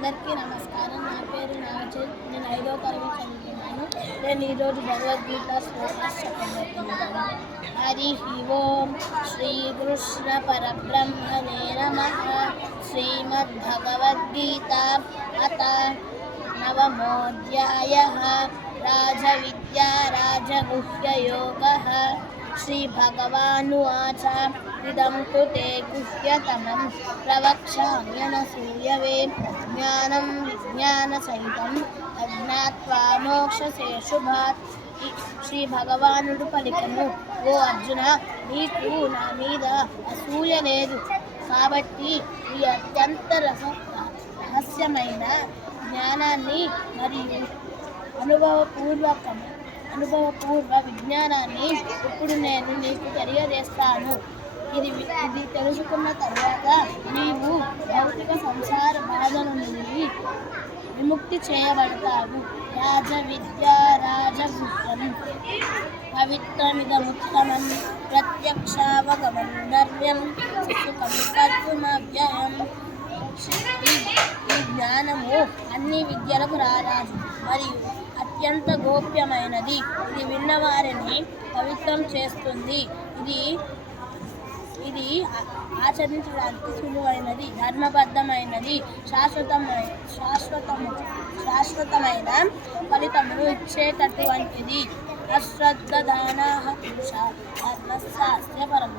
अंदर की नमस्कार ना पेर नाजन नेदो चलो भगवदगीत हरि ओम श्रीकृष्ण परब्रह्म ने नम श्रीमद्भगवद्गीता अतः नवमोध्याय राजविद्या राजगुह्ययोगः శ్రీభగవానువాచ ఇదం తు తే గుహ్యతమం ప్రవక్ష్యామ్యనసూయవే జ్ఞానం విజ్ఞానసహితం అజ్ఞాత్వా మోక్షసే శుభాత్ ఈ శ్రీ భగవానుడు పలికను ఓ అర్జున నీకు నా మీద అసూయ లేదు కాబట్టి ఈ అత్యంత రహ రహస్యమైన జ్ఞానాన్ని మరియు అనుభవపూర్వకము అనుభవపూర్వ విజ్ఞానాన్ని ఇప్పుడు నేను నీకు తెలియజేస్తాను. ఇది ఇది తెలుసుకున్న తర్వాత నీవు భౌతిక సంసార బాధల నుండి విముక్తి చేయబడతావు. రాజ విద్య రాజగుప్తం పవిత్రమిదముత్తమం ప్రత్యక్షావగమందర్వ్యం సుఖం కర్తుమవ్యయం ఈ ఈ జ్ఞానము అన్ని విద్యలకు రారాజు మరియు అత్యంత గోప్యమైనది. ఇది విన్నవారిని పవిత్రం చేస్తుంది. ఇది ఇది ఆచరించడానికి సులువైనది ధర్మబద్ధమైనది శాశ్వతమై శాశ్వతము శాశ్వతమైన ఫలితమును ఇచ్చేటటువంటిది. అశ్రద్ధ దానా పురుష ధర్మశాస్త్ర పరం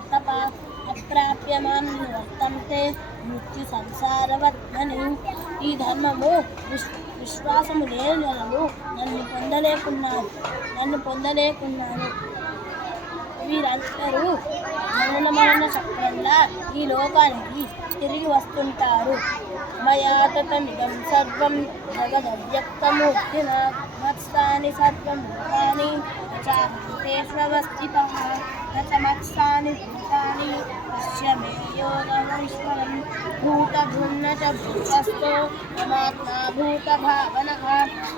నివర్తంతే మృత్యు సంసారవర్ధని ఈ ధర్మము విశ్ విశ్వాసము లేని నన్ను పొందలేకున్నారు నన్ను పొందలేకున్నాను వీరందరూ జనన మరణ చక్రంలా ఈ లోకానికి తిరిగి వస్తుంటారు. मया ततमिदं सर्वं जगदव्यक्तमूर्तिना मत्स्थानि सर्वभूतानि न चाहृतेष्वस्थितः न भूतानि पश्य मे योगमैश्वरं भूतभुन्न च भूतस्थो, परमात्मा भूतभावनः,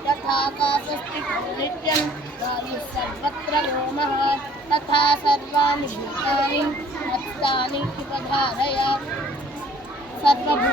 यथाकाशस्थितो नित्यं सर्वत्र व्योमः तथा सर्वाणि भूतानि, मत्स्थानि उपधारय सर्वभू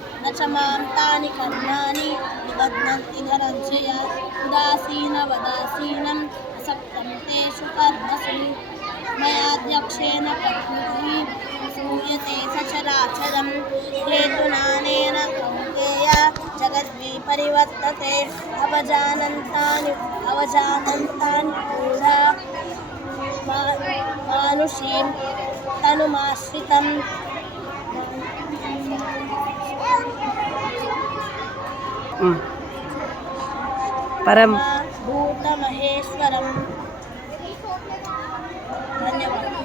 न च मां तानि कर्माणि निबध्नन्ति धनञ्जय उदासीनवदासीनम् असक्तं तेषु कर्मसु मयाध्यक्षेण प्रकृतिः सूयते सचराचरं हेतुनानेन कौन्तेय जगद्वि परिवर्तते अवजानन्तानि अवजानन्तानि मूढा मा- मानुषीं तनुमाश्रितम् పరం. భూతమహేశ్వరం ధన్యవాదాలు.